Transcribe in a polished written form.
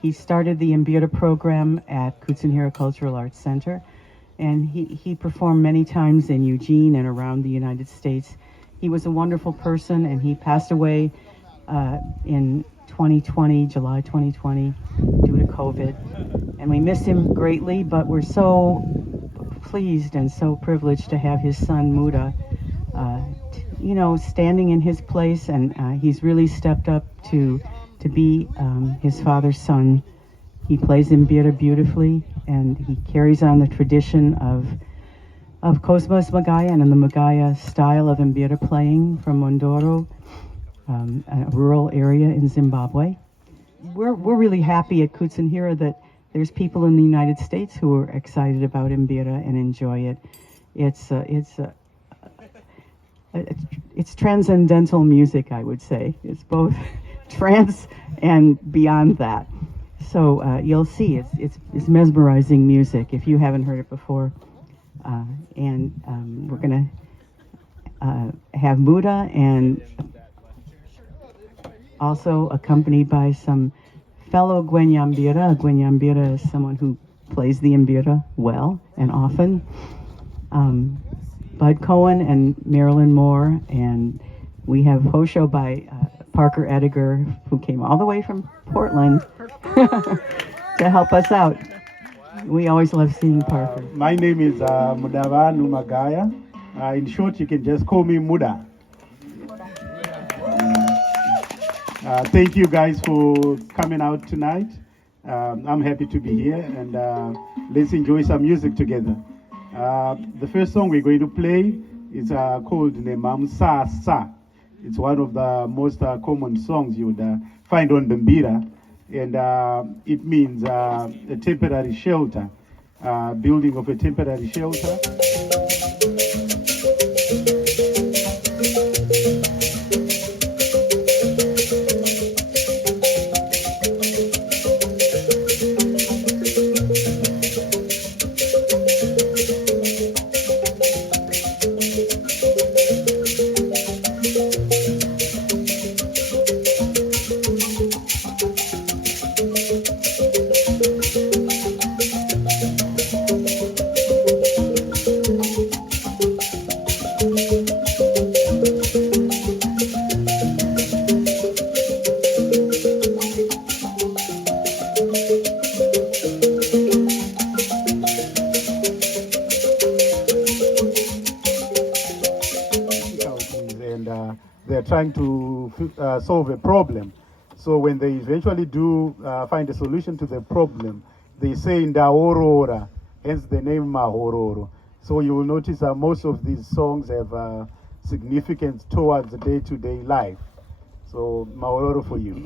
He started the Mbira program at Kutsinhira Cultural Arts Center, and he performed many times in Eugene and around the United States. He was a wonderful person, and he passed away in 2020, July 2020, due to COVID. And we miss him greatly, but we're so pleased and so privileged to have his son Muda, standing in his place, and he's really stepped up to be his father's son. He plays Mbira beautifully, and he carries on the tradition of Cosmas Magaya and the Magaya style of Mbira playing from Mondoro, a rural area in Zimbabwe. We're really happy at Kutsinhira that there's people in the United States who are excited about Mbira and enjoy it. It's transcendental music, I would say. It's both trance and beyond that. So you'll see, it's mesmerizing music if you haven't heard it before. And we're going to have Muda, and also accompanied by some fellow gwenyambira. A gwenyambira is someone who plays the mbira well and often. Bud Cohen and Marilyn Mohr, and we have hosho by Parker Ediger, who came all the way from Portland to help us out. We always love seeing Parker. My name is Mudavanhu Magaya. In short, you can just call me Muda. Thank you guys for coming out tonight. I'm happy to be here, and let's enjoy some music together. The first song we're going to play is called Nemamsa. It's one of the most common songs you would find on the Mbira, and it means a temporary shelter, building of a temporary shelter. They're trying to solve a problem. So when they eventually do find a solution to the problem, they say ndaorora, hence the name Mahororo. So you will notice that most of these songs have significance towards the day-to-day life. So Mahororo for you.